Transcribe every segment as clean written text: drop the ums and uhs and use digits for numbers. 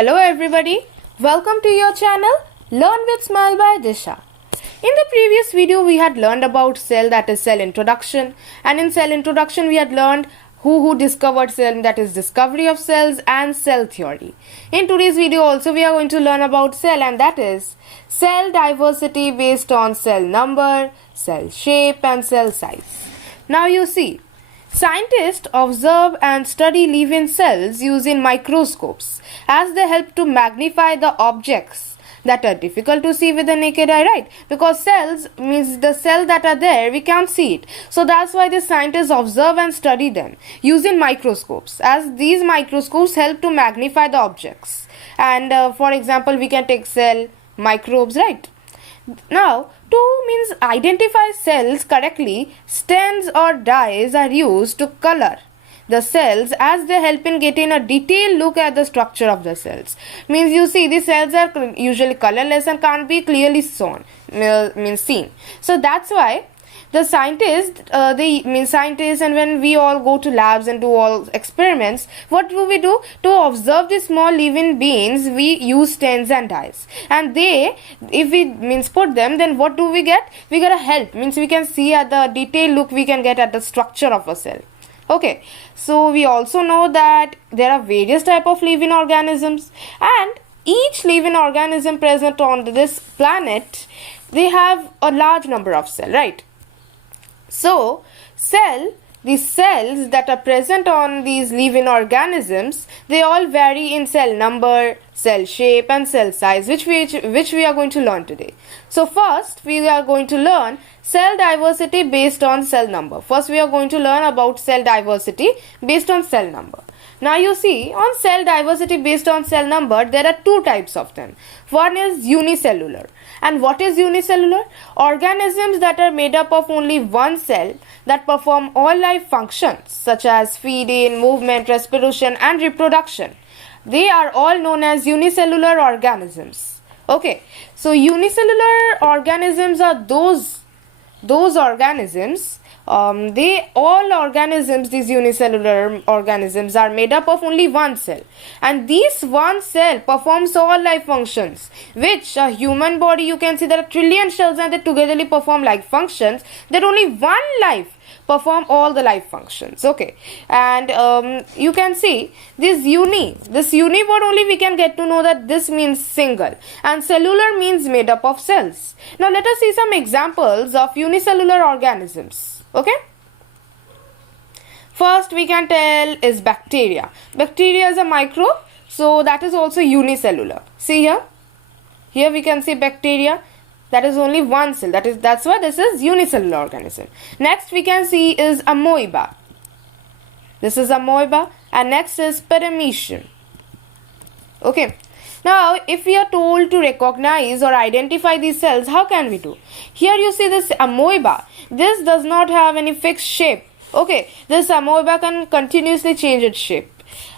Hello everybody, welcome to your channel Learn with Smile by Disha. In the previous video we had learned about cell, that is cell introduction, and in cell introduction we had learned who discovered cell, that is discovery of cells, and cell theory. In today's video also we are going to learn about cell, and that is cell diversity based on cell number, cell shape and cell size. Now you see, scientists observe and study living cells using microscopes as they help to magnify the objects that are difficult to see with the naked eye, right? Because cells means the cells that are there, we can't see it. So that's why the scientists observe and study them using microscopes, as these microscopes help to magnify the objects. And for example, we can take cell microbes, right? Now, to means identify cells correctly, stens or dyes are used to color the cells as they help in getting a detailed look at the structure of the cells. Means you see, the cells are usually colorless and can't be clearly seen. So that's why the scientists, and when we all go to labs and do all experiments, what do we do? To observe the small living beings, we use stens and dyes. And they, if we put them, then what do we get? We get a help. Means we can see at the detailed look we can get at the structure of a cell. Okay, so we also know that there are various type of living organisms, and each living organism present on this planet, they have a large number of cells, right? So, the cells that are present on these living organisms, they all vary in cell number, cell shape and cell size, which we are going to learn today. So first we are going to learn cell diversity based on cell number. First we are going to learn about cell diversity based on cell number. Now you see, on cell diversity based on cell number, there are two types of them. One is unicellular. And what is unicellular? Organisms that are made up of only one cell that perform all life functions such as feeding, movement, respiration and reproduction. They are all known as unicellular organisms. Okay, so unicellular organisms are those organisms, these unicellular organisms are made up of only one cell, and this one cell performs all life functions, which a human body, you can see there are trillion cells and they togetherly perform life functions, that only one life perform all the life functions. Okay, and you can see this uni word only we can get to know that this means single, and cellular means made up of cells. Now let us see some examples of unicellular organisms. Okay, first we can tell is bacteria. Bacteria is a microbe, so that is also unicellular. See here we can see bacteria, that is only one cell, that's why this is unicellular organism. Next we can see is amoeba. This is amoeba, and next is paramecium. Okay, now if we are told to recognize or identify these cells, how can we do? Here you see this amoeba, this does not have any fixed shape. Okay, this amoeba can continuously change its shape.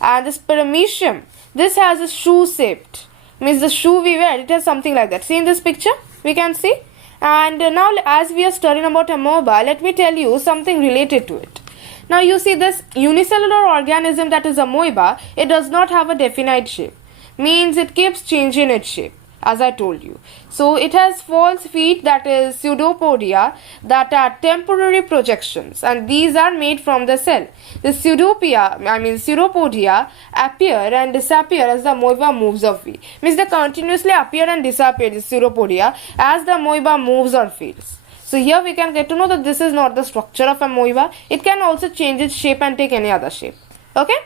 And this paramecium, this has a shoe shaped, means the shoe we wear, it has something like that. See in this picture, we can see. And now as we are studying about amoeba, let me tell you something related to it. Now you see this unicellular organism, that is amoeba, it does not have a definite shape. Means it keeps changing its shape, as I told you. So it has false feet, that is pseudopodia, that are temporary projections, and these are made from the cell. The pseudopodia appear and disappear as the amoeba moves or feeds. Means they continuously appear and disappear, the pseudopodia, as the amoeba moves or feeds. So here we can get to know that this is not the structure of amoeba. It can also change its shape and take any other shape. Okay,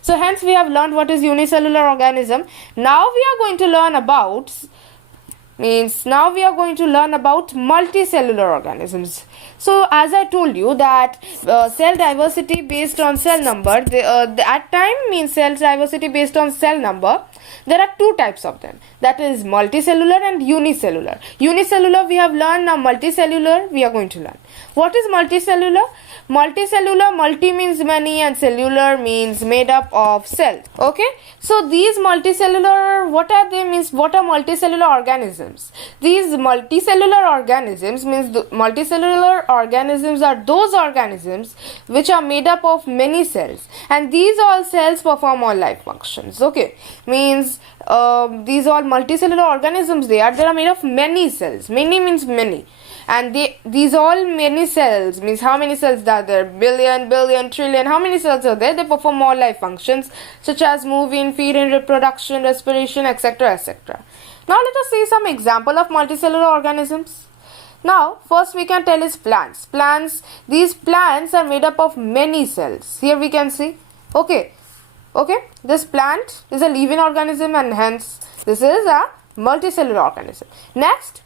so hence we have learned what is unicellular organism. Now we are going to learn about multicellular organisms. So as I told you that cell diversity based on cell number, at time means cell diversity based on cell number, there are two types of them, that is multicellular and unicellular. Unicellular we have learned, now multicellular we are going to learn. What is multicellular? Multicellular, multi means many and cellular means made up of cells. Okay, so these multicellular, what are they? Means what are multicellular organisms? These multicellular organisms means multicellular organisms are those organisms which are made up of many cells, and these all cells perform all life functions. Okay, means these all multicellular organisms, they are made of many cells. Many means many, and these all many cells means how many cells are there? Billion, trillion. How many cells are there? They perform all life functions such as moving, feeding, reproduction, respiration, etc., etc. Now let us see some example of multicellular organisms. Now first we can tell is plants. These plants are made up of many cells. Here we can see. Okay, this plant is a living organism, and hence this is a multicellular organism. Next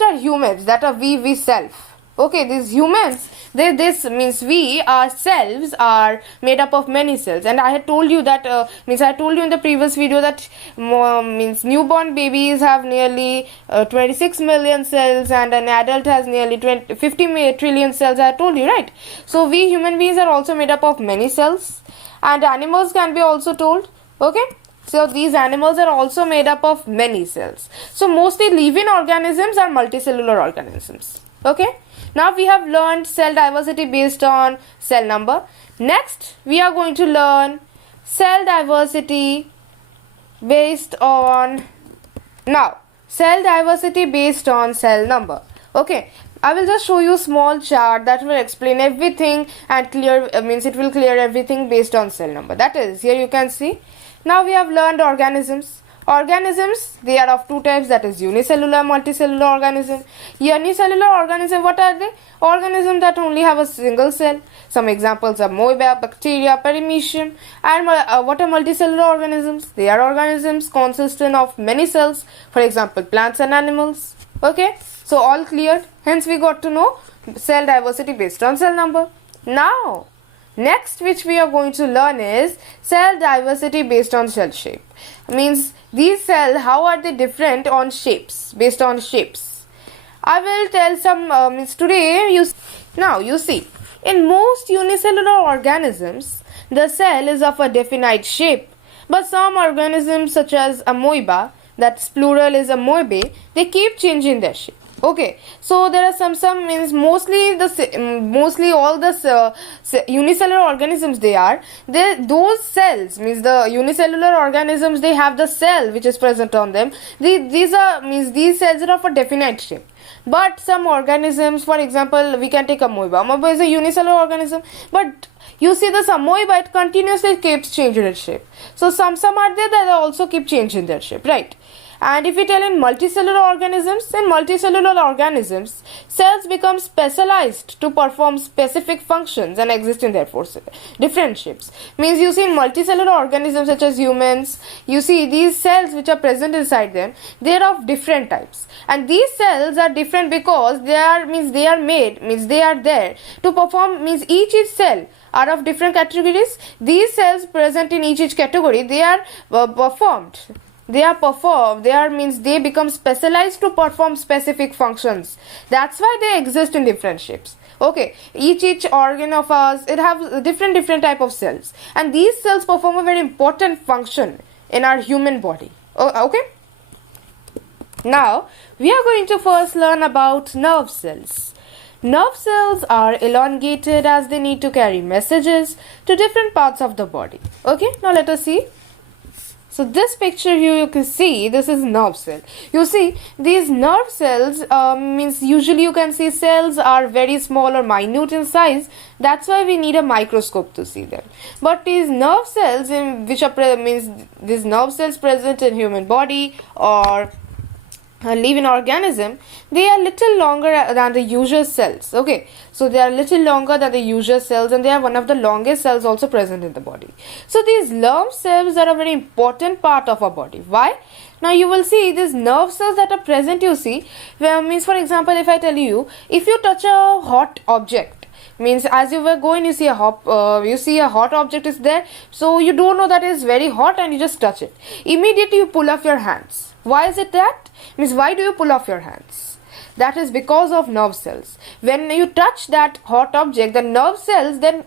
are humans, that are we self. Okay, these humans, this means we ourselves are made up of many cells, and I had told you that I told you in the previous video that means newborn babies have nearly 26 million cells, and an adult has nearly 50 trillion cells. I told you, right? So we human beings are also made up of many cells, and animals can be also told. Okay, so these animals are also made up of many cells. So mostly living organisms are multicellular organisms. Okay, now we have learned cell diversity based on cell number. Next we are going to learn cell diversity based on cell number. Okay, I will just show you a small chart that will explain everything and it will clear everything based on cell number. That is, here you can see. Now we have learned organisms. Organisms, they are of two types, that is unicellular, multicellular organism. Unicellular organism, what are they? Organisms that only have a single cell. Some examples are amoeba, bacteria, paramecium. And what are multicellular organisms? They are organisms consisting of many cells. For example, plants and animals. Okay, so all cleared. Hence we got to know cell diversity based on cell number. Now next which we are going to learn is cell diversity based on cell shape. Means these cells, how are they different on shapes, based on shapes. I will tell some means today you see, in most unicellular organisms the cell is of a definite shape, but some organisms such as amoeba, that's plural is amoebae, they keep changing their shape. Okay, so there are some means mostly all the unicellular organisms, those cells means the unicellular organisms, they have the cell which is present on them. These cells are of a definite shape. But some organisms, for example, we can take amoeba. Amoeba is a unicellular organism, but you see this amoeba, it continuously keeps changing its shape. So some are there that also keep changing their shape, right? And if we tell in multicellular organisms, cells become specialized to perform specific functions and exist in therefore different shapes. Means you see in multicellular organisms such as humans, you see these cells which are present inside them, they are of different types. And these cells are different because they are there to perform, means each cell are of different categories. These cells present in each category, they are they become specialized to perform specific functions. That's why they exist in different shapes. Okay, each organ of us, it have different type of cells, and these cells perform a very important function in our human body. Okay, now we are going to first learn about nerve cells. Nerve cells are elongated as they need to carry messages to different parts of the body. Okay, now let us see. So this picture here you can see, this is nerve cell. You see these nerve cells means usually you can see cells are very small or minute in size. That's why we need a microscope to see them. But these nerve cells these nerve cells present in human body or a living organism, they are little longer than the usual cells. Okay, so they are little longer than the usual cells, and they are one of the longest cells also present in the body. So these nerve cells are a very important part of our body. Why? Now you will see these nerve cells that are present, you see, means for example, if I tell you, if you touch a hot object, means as you were going, you see a hot object is there, so you don't know that it is very hot and you just touch it. Immediately you pull off your hands. Why is it that? Means why do you pull off your hands? That is because of nerve cells. When you touch that hot object, the nerve cells then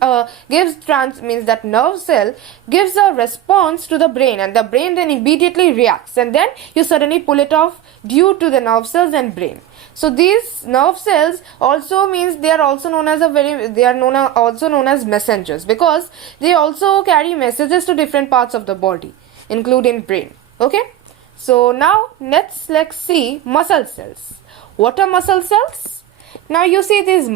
means that nerve cell gives a response to the brain, and the brain then immediately reacts, and then you suddenly pull it off due to the nerve cells and brain. So these nerve cells also means they are also known as also known as messengers, because they also carry messages to different parts of the body, including brain. Okay, so now let's see muscle cells. What are muscle cells? Now you see these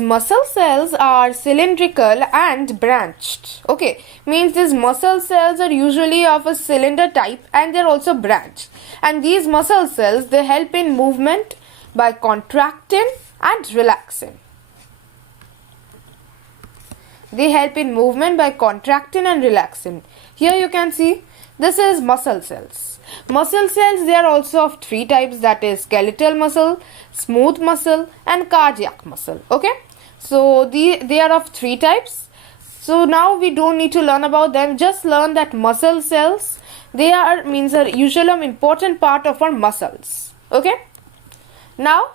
muscle cells are cylindrical and branched. Okay, means these muscle cells are usually of a cylinder type and they are also branched. And these muscle cells, they help in movement by contracting and relaxing. They help in movement by contracting and relaxing. Here you can see this is muscle cells. Muscle cells, they are also of three types, that is skeletal muscle, smooth muscle and cardiac muscle. Okay, so they are of three types. So now we don't need to learn about them, just learn that muscle cells, they are usually an important part of our muscles. Okay, now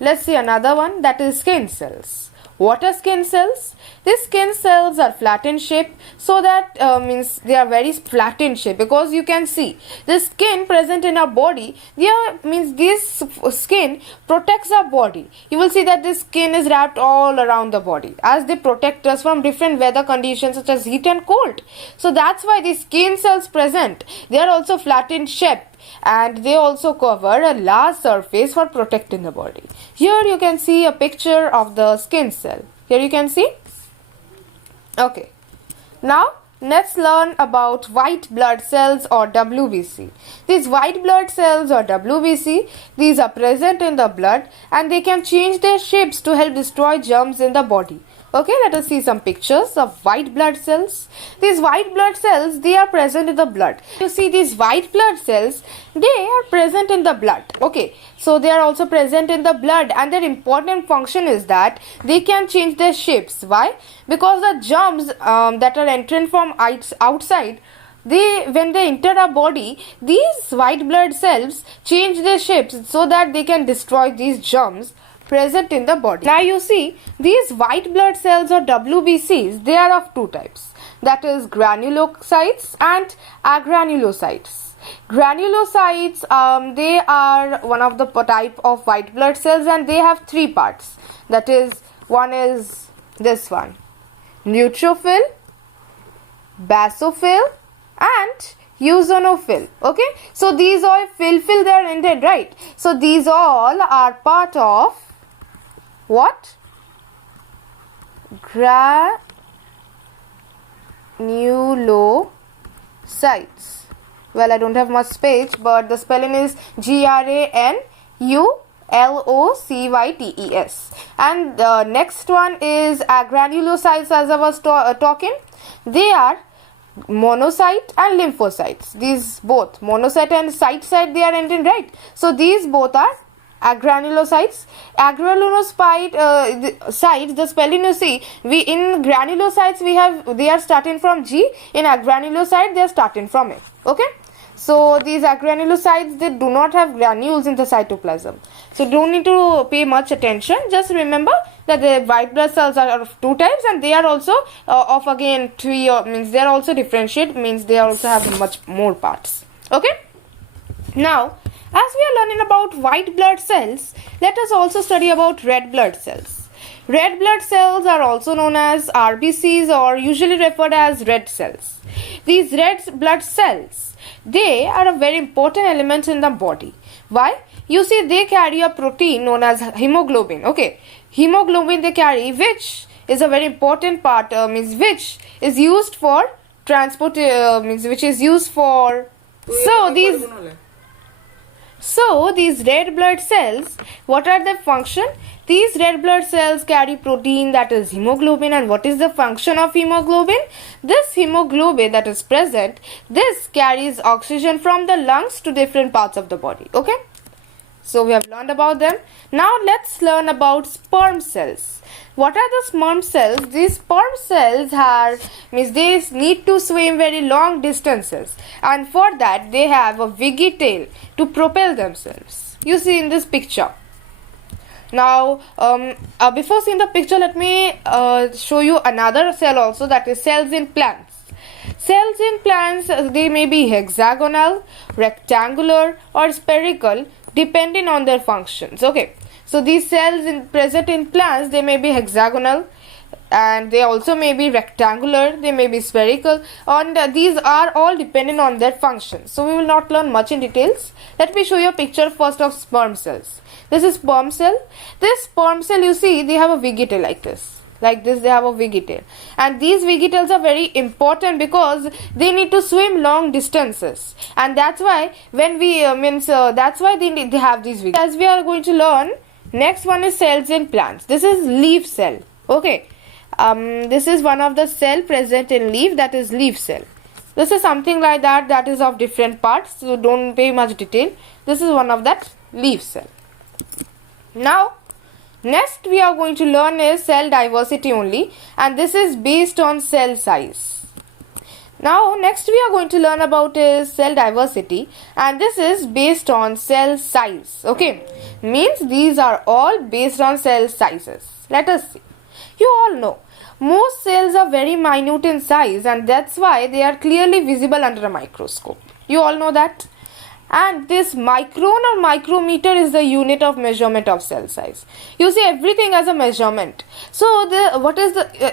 let's see another one, that is skin cells. What are skin cells? These skin cells are flat in shape, so that means they are very flat in shape, because you can see the skin present in our body. This skin protects our body. You will see that this skin is wrapped all around the body, as they protect us from different weather conditions such as heat and cold. So that's why these skin cells present, they are also flat in shape, and they also cover a large surface for protecting the body. Here you can see a picture of the skin cell. Here you can see. Okay, now let's learn about white blood cells or WBC. These white blood cells or WBC, these are present in the blood and they can change their shapes to help destroy germs in the body. Okay, let us see some pictures of white blood cells. These white blood cells, they are present in the blood. You see these white blood cells, they are present in the blood. Okay, so they are also present in the blood, and their important function is that they can change their shapes. Why? Because the germs that are entering from outside, when they enter our body, these white blood cells change their shapes so that they can destroy these germs present in the body. Now you see these white blood cells or WBCs, they are of two types, that is granulocytes and agranulocytes. Granulocytes, they are one of the type of white blood cells, and they have three parts, that is, one is this one, neutrophil, basophil and eosinophil. Okay, so these all phil they are ended, right? So these all are part of what? Granulocytes. Well, I don't have much space, but the spelling is GRANULOCYTES. And the next one is agranulocytes, as I was talking. They are monocyte and lymphocytes. These both, monocyte and cyte, they are ending, right? So these both are agranulocytes. Agranulocytes, the spelling you see, in granulocytes they are starting from G, in agranulocyte they are starting from A. Okay, so these agranulocytes, they do not have granules in the cytoplasm, so don't need to pay much attention. Just remember that the white blood cells are of two types, and they are also of again three, means they are also differentiate, means they also have much more parts. Okay, now as we are learning about white blood cells, let us also study about red blood cells. Red blood cells are also known as RBCs, or usually referred as red cells. These red blood cells, they are a very important element in the body. Why? You see, they carry a protein known as hemoglobin. Okay, hemoglobin they carry, which is a very important part, which is used for transport, which is used for. So these red blood cells, what are their function? These red blood cells carry protein, that is hemoglobin. And what is the function of hemoglobin? This hemoglobin that is present, this carries oxygen from the lungs to different parts of the body. Okay, so we have learned about them. Now let's learn about sperm cells. What are the sperm cells? These sperm cells they need to swim very long distances, and for that they have a wiggy tail to propel themselves. You see in this picture, Now, before seeing the picture, let me show you another cell also, that is cells in plants. Cells in plants, they may be hexagonal, rectangular or spherical depending on their functions. Okay, so these cells present in plants, they may be hexagonal and they also may be rectangular, they may be spherical, and these are all dependent on their functions. So we will not learn much in details. Let me show you a picture first of sperm cells. This is sperm cell. This sperm cell, you see, they have a vegetative like this. Like this, they have a vegetative, and these vegetatives are very important because they need to swim long distances, and that's why when we that's why they have these vegetatives. As we are going to learn, next one is cells in plants. This is leaf cell. Okay, this is one of the cell present in leaf, that is leaf cell. This is something like that, that is of different parts, so don't pay much detail. This is one of that leaf cell. Now, next we are going to learn is cell diversity only, and this is based on cell size. Now, next we are going to learn about is cell diversity, and this is based on cell size. Okay, means these are all based on cell sizes. Let us see. You all know most cells are very minute in size, and that's why they are clearly visible under a microscope. You all know that. And this micron or micrometer is the unit of measurement of cell size. You see, everything has a measurement. So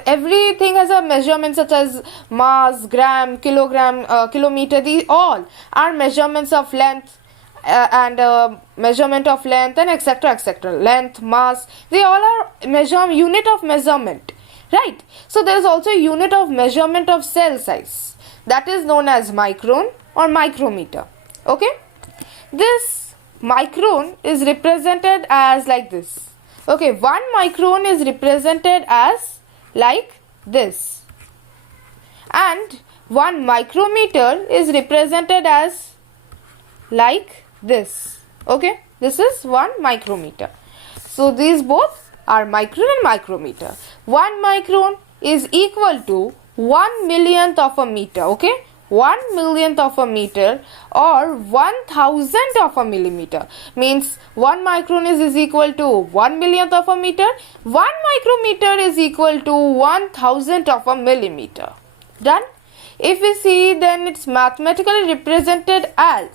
everything has a measurement such as mass, gram, kilogram, kilometer. These all are measurements of length and measurement of length and etc. etc. Length, mass, they all are unit of measurement, right? So there is also a unit of measurement of cell size, that is known as micron or micrometer. Okay. This micron is represented as like this. Okay, 1 micron is represented as like this, and 1 micrometer is represented as like this. Okay, this is 1 micrometer. So these both are micron and micrometer. 1 micron is equal to 1 millionth of a meter. Okay, 1 millionth of a meter or 1,000th of a millimeter, means 1 micron is equal to 1 millionth of a meter. 1 micrometer is equal to 1,000th of a millimeter. Done? If we see, then it's mathematically represented as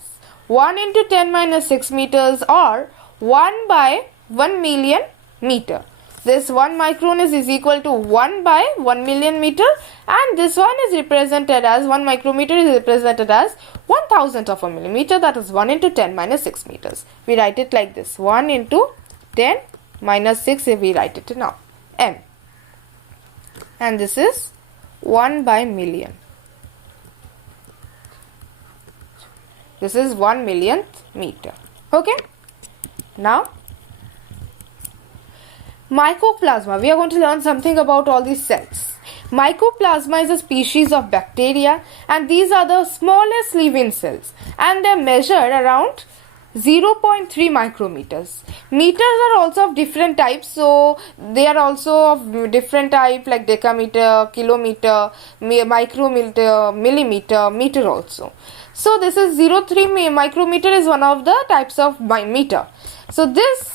1 into 10 minus 6 meters or 1 by 1 million meter. This 1 micron is equal to 1 by 1 million meter, and this one is represented as 1 micrometer is represented as 1,000th of a millimeter, that is 1 into 10 minus 6 meters. We write it like this, 1 into 10 minus 6, if we write it now, m. And this is 1 by million. This is 1 millionth meter. Okay. Now, mycoplasma. We are going to learn something about all these cells. Mycoplasma is a species of bacteria, and these are the smallest living cells, and they measure around 0.3 micrometers. Meters are also of different types, so they are also of different type like decameter, kilometer, micrometer, millimeter, meter also. So this is 0.3 micrometer is one of the types of meter. So this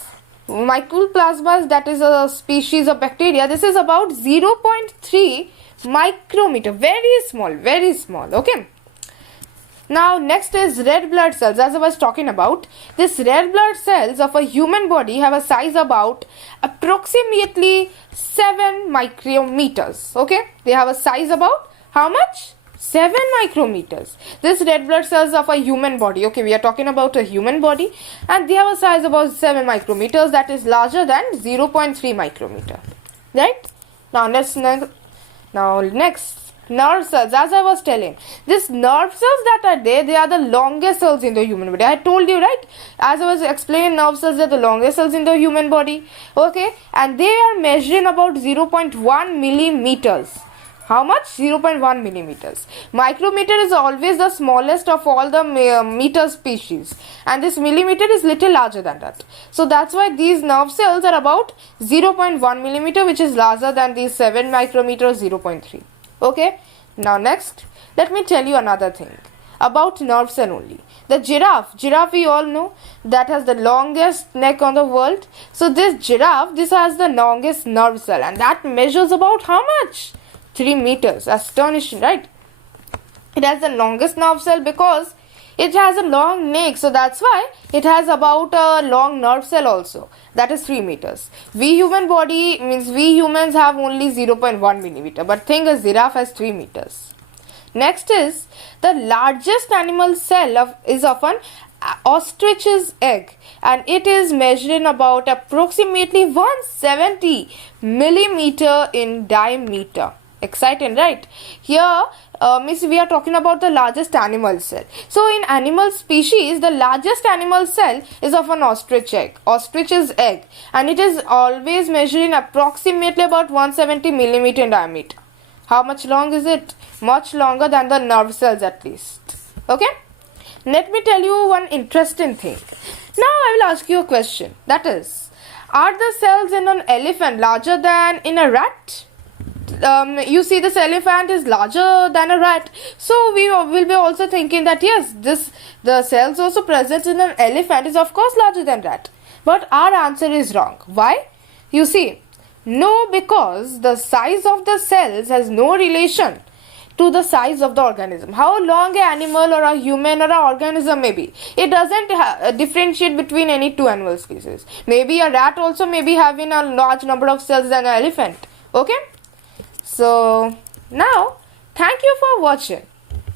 mycoplasma, that is a species of bacteria, this is about 0.3 micrometer, very small. Okay. Now next is red blood cells. As I was talking about, this red blood cells of a human body have a size about approximately 7 micrometers. Okay, they have a size about how much? 7 micrometers. This red blood cells of a human body. Okay, we are talking about a human body, and they have a size about 7 micrometers, that is larger than 0.3 micrometer. Right? Now next nerve cells. As I was telling, these nerve cells that are there, they are the longest cells in the human body. I told you, right? As I was explaining, nerve cells are the longest cells in the human body. Okay, and they are measuring about 0.1 millimeters. How much? 0.1 millimeters. Micrometer is always the smallest of all the meter species, and this millimeter is little larger than that. So that's why these nerve cells are about 0.1 millimeter, which is larger than these 7 micrometers, 0.3. Okay. Now next, let me tell you another thing. about nerve cell only. The giraffe we all know that has the longest neck on the world. So this giraffe, this has the longest nerve cell, and that measures about how much? 3 meters. Astonishing, right? It has the longest nerve cell because it has a long neck, so that's why it has about a long nerve cell also. That is 3 meters. We humans have only 0.1 millimeter, but think a giraffe has 3 meters. Next is the largest animal cell is of an ostrich's egg, and it is measuring about approximately 170 millimeter in diameter. Exciting, right? Here we are talking about the largest animal cell. So in animal species, the largest animal cell is of an ostrich's egg, and it is always measuring approximately about 170 millimeter in diameter. How much long is it? Much longer than the nerve cells at least. Okay? Let me tell you one interesting thing. Now I will ask you a question. That is, are the cells in an elephant larger than in a rat? You see, this elephant is larger than a rat, so we will be also thinking that yes, the cells also present in an elephant is of course larger than rat. But our answer is wrong. Why? You see, no, because the size of the cells has no relation to the size of the organism. How long an animal or a human or an organism may be, it doesn't differentiate between any two animal species. Maybe a rat also may be having a large number of cells than an elephant. Okay? So now, thank you for watching.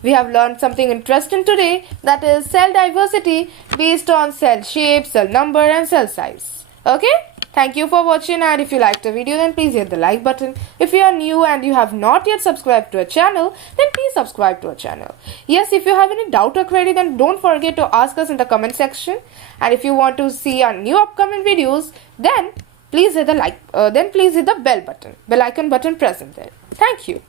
We have learned something interesting today, that is cell diversity based on cell shape, cell number and cell size. Okay? Thank you for watching, and if you liked the video then please hit the like button. If you are new and you have not yet subscribed to our channel, then please subscribe to our channel. Yes, if you have any doubt or query then don't forget to ask us in the comment section. And if you want to see our new upcoming videos, then please hit the bell icon button present there. Thank you.